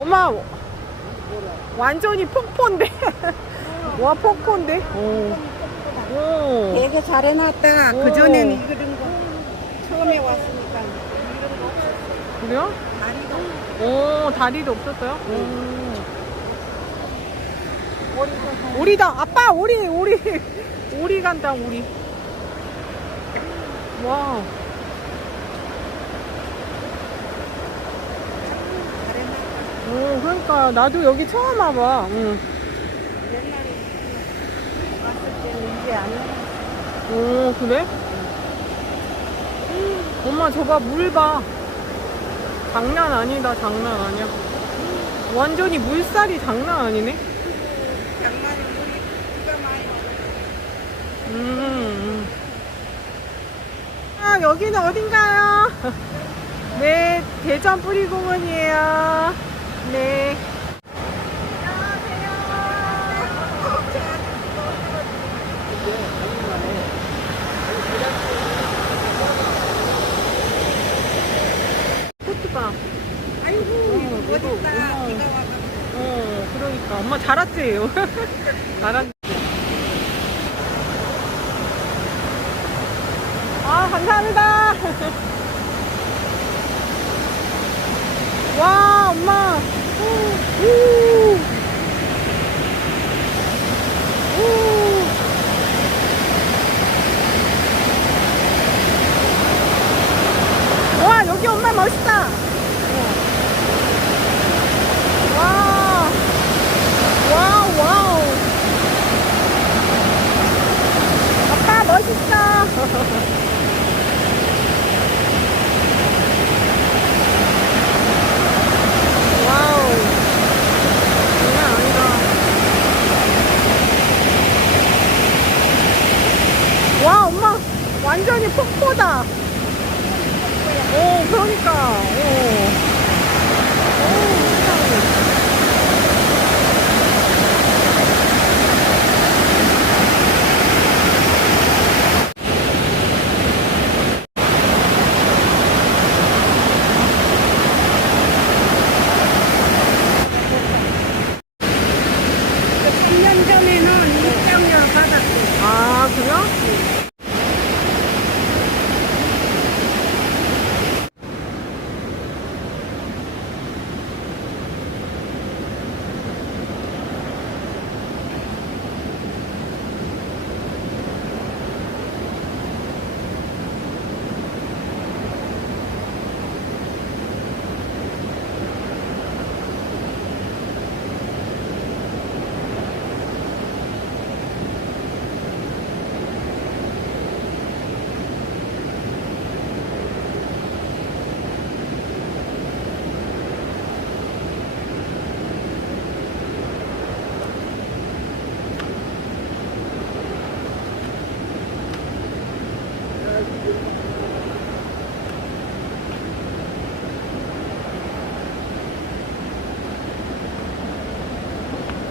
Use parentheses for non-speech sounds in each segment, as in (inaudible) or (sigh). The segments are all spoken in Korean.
엄마 완전히 폭포인데 와 폭포인데 오. 오. 되게 잘 해놨다. 오. 그전에는 이런 거 처음에 왔으니까 이런 거 없었어. 그래요? 다리가 오 다리도 없었어요? 오. 머리가 오리다 아빠 오리 오리 (laughs) 오리 간다 오리 와 해놨다. 오, 그러니까 나도 여기 처음 와봐 응. 옛날에 왔을 때는 이제 안 해놨어. 오 그래? 엄마 저봐 물 봐 장난 아니다 장난 아니야 완전히 물살이 장난 아니네 장난이 물이 비가 많이 음, 음. 아 여기는 어딘가요? (laughs) 네 대전 뿌리공원이에요 네 코트가 아이고 어, 이거 어머. 비가 와서 어, 그러니까. 엄마 잘 왔지요. 잘왔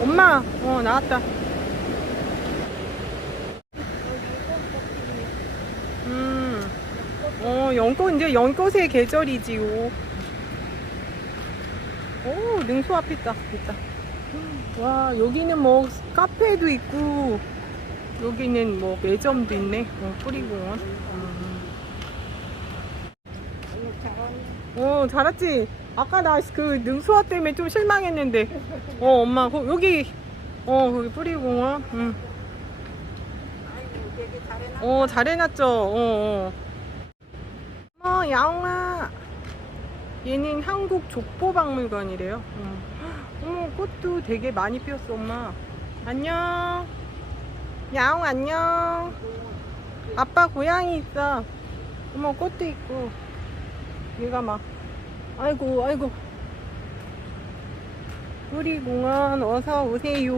엄마, 어, 나왔다. 음, 어, 연꽃, 이제 연꽃의 계절이지요. 오, 능소 앞 있다, 있다. 와, 여기는 뭐, 카페도 있고, 여기는 뭐, 매점도 있네. 어, 뿌리공원. 음. 잘하네. 어, 잘 왔지? 아까 나 그 능수화 때문에 좀 실망했는데. 어, 엄마, 거, 여기, 어, 거기 뿌리공원. 응. 어, 잘 해놨죠? 어, 어. 야옹아. 얘는 한국 족보박물관이래요. 응. 어머, 꽃도 되게 많이 피었어, 엄마. 안녕. 야옹, 안녕. 아빠 고양이 있어. 어머, 꽃도 있고. 얘가 막, 아이고, 아이고. 우리 공원 어서 오세요.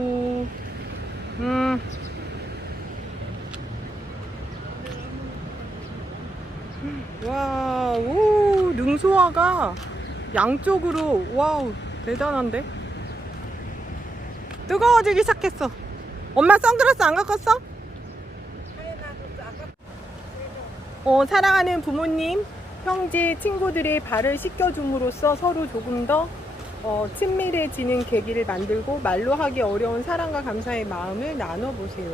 음. 와, 오, 능소화가 양쪽으로, 와우, 대단한데? 뜨거워지기 시작했어. 엄마 선글라스 안 갖고 왔어? 어, 사랑하는 부모님, 형제, 친구들의 발을 씻겨줌으로써 서로 조금 더 어, 친밀해지는 계기를 만들고 말로 하기 어려운 사랑과 감사의 마음을 나눠보세요.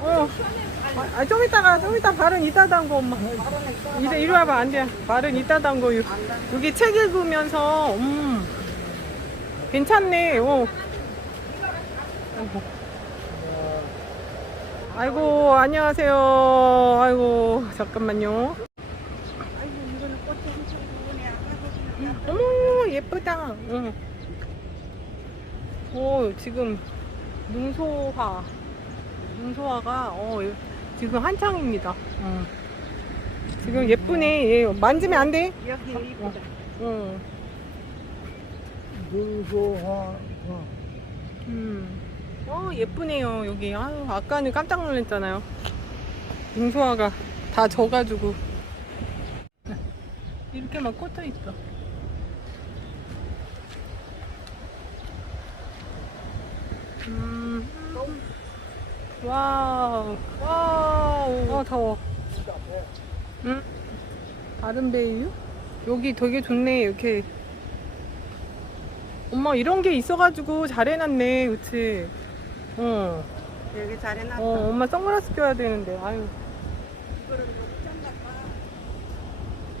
어, 아, 아, 좀 이따가, 좀 이따 발은 이따 담고, 엄마. 이제 이리 와봐, 안 돼. 발은 이따 담고. 여기 책 읽으면서, 음, 괜찮네, 어. 아이고, 안녕하세요. 아이고, 잠깐만요. 아이고 이거는 꽃이 엄청 좋으네. 어머, 예쁘다. 응. 오, 지금, 능소화. 능소화가, 어, 지금 한창입니다. 응. 지금 예쁘네. 얘 만지면 안 돼? 여기 이쁘다. 응. 능소화 음. 어, 예쁘네요, 여기. 아유, 아까는 깜짝 놀랐잖아요. 능소화가 다 져가지고. 이렇게 막 꽂혀 있어. 음. 와우. 와우. 아, 더워. 응? 다른 베이유? 여기 되게 좋네, 이렇게. 엄마, 이런 게 있어가지고 잘 해놨네, 그치? 어. 여기 잘 해놨다. 어, 엄마 선글라스 껴야 되는데, 아유.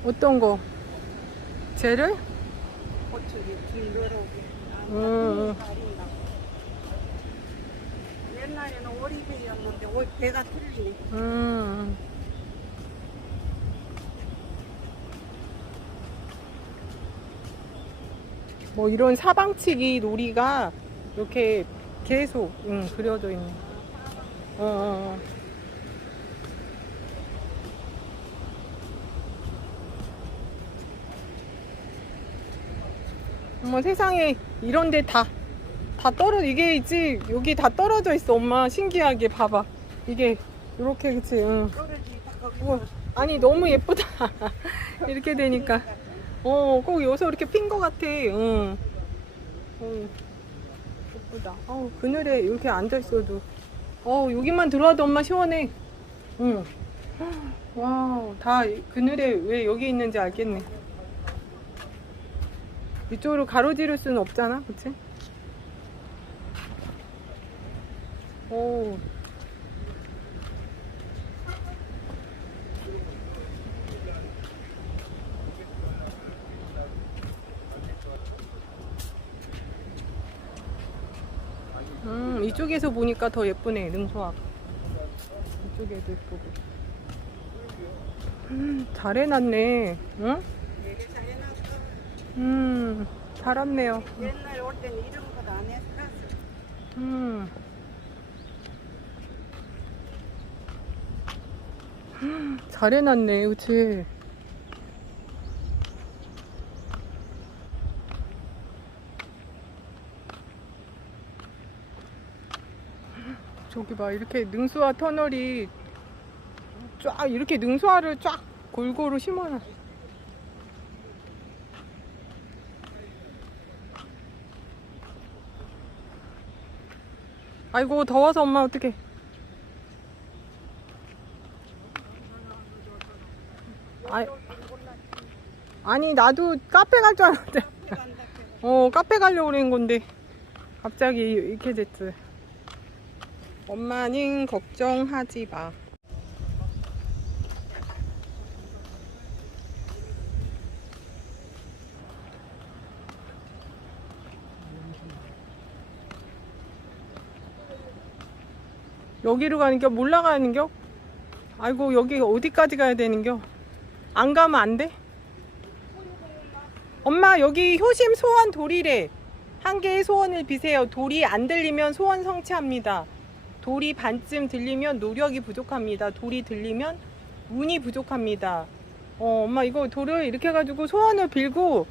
어떤 거? 쟤를? 고추기 길들어오게. 음. 옛날에는 오리배였는데 오 배가 틀리네. 음. 뭐 이런 사방치기 놀이가 이렇게 계속 응, 그려져 있네. 어, 어, 어. 어머 세상에 이런 데 다 다 떨어 이게 있지 여기 다 떨어져 있어 엄마. 신기하게 봐봐. 이게 이렇게 그치? 응. 우와, 아니 너무 예쁘다. (laughs) 이렇게 되니까. 어꼭 여기서 이렇게 핀 거 같아. 응. 어, 예쁘다. 어, 그늘에 이렇게 앉아 있어도. 어 여기만 들어와도 엄마 시원해. 응. (gasps) 와우 다 그늘에 왜 여기 있는지 알겠네. 이쪽으로 가로지를 수는 없잖아 그치? 오 음, 이쪽에서 보니까 더 예쁘네, 능소학. 이쪽에도 예쁘고. 음, 잘 해놨네. 응? 되게 잘 해놨어. 음, 잘 왔네요. 옛날에 올 때는 이런 것도 안 했어. 음. 잘 해놨네, 그치? 저기 봐, 이렇게 능수화 터널이 쫙, 이렇게 능수화를 쫙 골고루 심어놨어. 아이고, 더워서 엄마 어떡해. 아, 아니, 나도 카페 갈 줄 알았는데. 어, 카페 가려고 그런 건데. 갑자기 이렇게 됐지. 엄마는 걱정하지 마. 여기로 가는겨? 몰라 가는겨? 아이고 여기 어디까지 가야 되는겨? 안 가면 안 돼? 엄마 여기 효심 소원 돌이래. 한 개의 소원을 비세요. 돌이 안 들리면 소원 성취합니다. 돌이 반쯤 들리면 노력이 부족합니다. 돌이 들리면 운이 부족합니다. 어 엄마 이거 돌을 이렇게 해가지고 소원을 빌고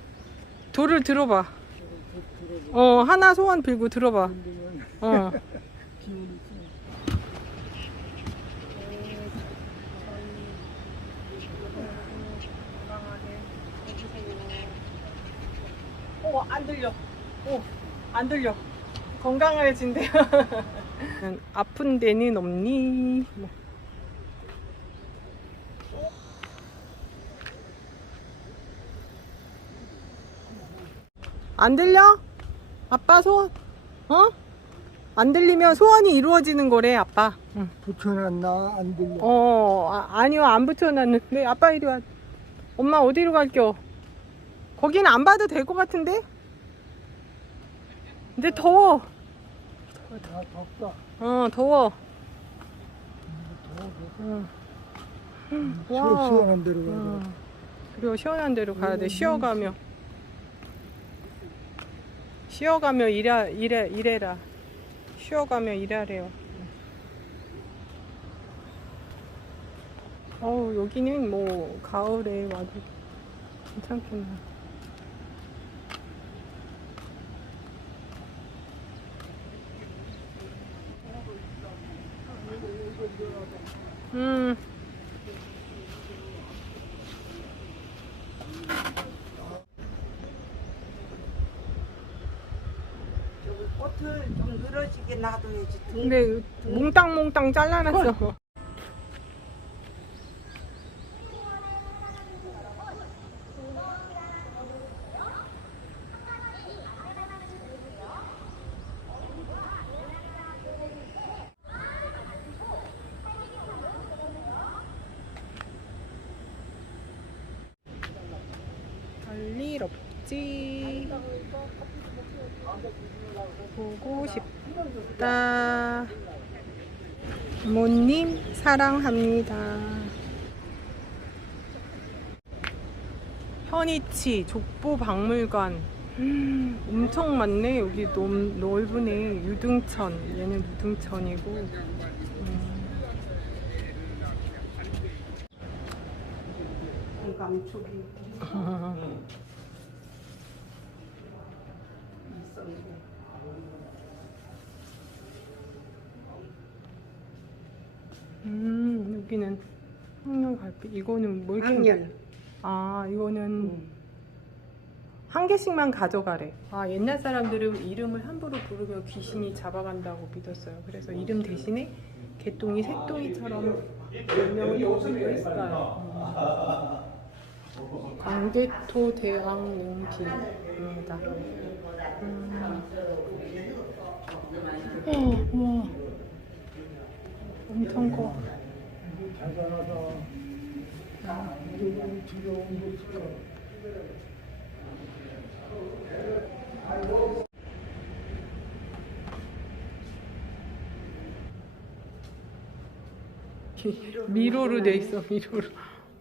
돌을 들어봐. 어 하나 소원 빌고 들어봐. 어 어, 안 들려. 어, 안 들려. 건강해진대요. (laughs) 아픈 데는 없니? 뭐. 안 들려? 아빠 소원? 어? 안 들리면 소원이 이루어지는 거래 아빠. 응. 붙여놨나 안 들려. 어 아, 아니요 안 붙여놨는데 아빠 이리 와. 엄마 어디로 갈겨? 거기는 안 봐도 될 것 같은데? 근데 더워. 다 덥다. 어 더워. 더워. 응. 시원- 와우. 시원한 데로 가자. 응. 그리고 시원한 데로 가야 돼. 쉬어가며. 쉬어가며 일하, 일해, 일해라. 쉬어가며 일하래요. 어우, 여기는 뭐, 가을에 와도 괜찮겠네. 음. 저기 꽃을 좀 늘어지게 놔둬야지. 등 근데 몽땅몽땅 잘라놨어. 별일 없지. 보고 싶다. 부모님 사랑합니다. 현이치 족보 박물관. 음, 엄청 많네. 여기 넓, 넓으네. 유등천. 얘는 유등천이고. 음, 감촉이 (laughs) 음, 여기는 황룡 갈비 이거는 뭐 이렇게 학년. 아 이거는 한 개씩만 가져가래. 아 옛날 사람들은 이름을 함부로 부르면 귀신이 잡아간다고 믿었어요. 그래서 이름 대신에 개똥이 새똥이처럼 별명을 주기도 했어요. 음. 광개토 대왕릉비입니다. 음. 어, 우와. 엄청 커. 미로로 돼 있어 미로로.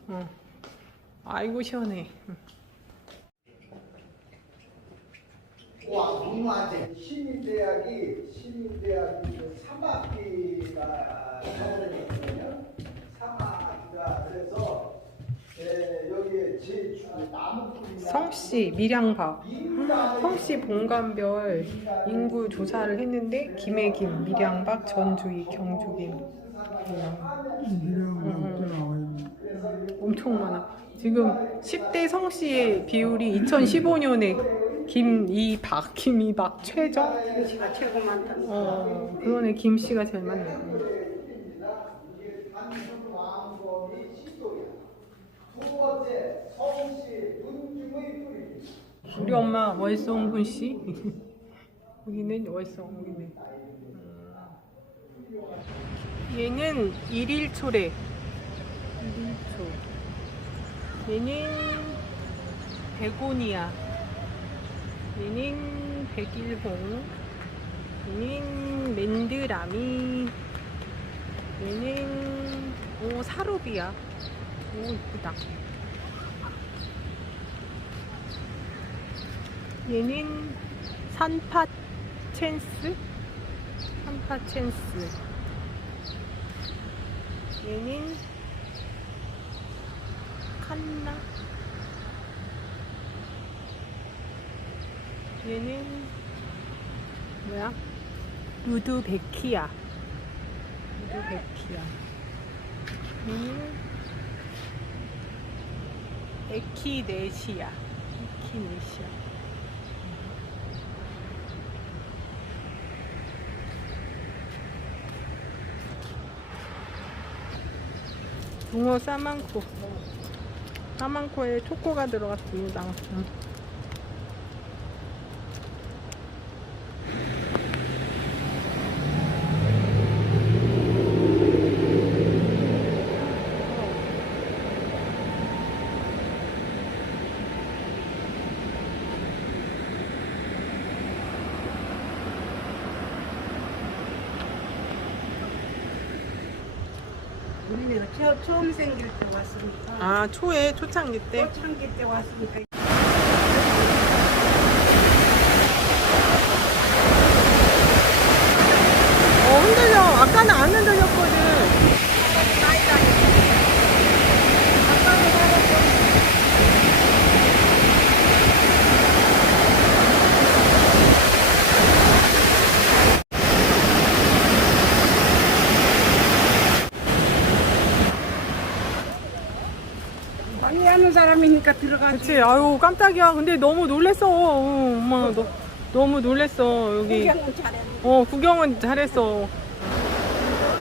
어. 아이고 시원해. 시민대학이 시민대학이 그 사마귀가 정원이거든요. 사마귀가 그래서 에, 여기 제주 나무꾼이나 성씨 밀양박. 성씨 봉관별 인구 조사를 했는데 김해김, 밀양박, 전주희, 경주김. 나와 있는. 엄청 많아. 지금 10대 성씨의 비율이 2015년에 김이박, 김이박, 최정. 김치가 최고 많다. 어, 그러네 김씨가 제일 많네. 두 번째 성씨. 우리 엄마 월성군 씨. (laughs) 여기는 월성 여기네. 음. 얘는 일일 초래. 일일 초. 얘는 베고니아. 얘는 백일홍. 얘는 맨드라미. 얘는 오 사루비야. 오 이쁘다. 얘는 산파챈스? 산파챈스. 얘는 칸나? 얘는 뭐야? 루드베키아. 루드베키아. 얘는 에키네시아. 에키네시아. 붕어 싸만코 싸만코에 초코가 들어갔습니다 음. 처음 생길 때 왔으니까. 아 초에 초창기 때. 초창기 때 왔으니까. 어 흔들려. 아까는 안 흔들렸거든. 많이 하는 사람이니까 들어가지. 그치. 아유 깜짝이야. 근데 너무 놀랬어. 어, 엄마 너, 너무 놀랬어 여기. 구경은 잘해. 어 구경은 잘했어.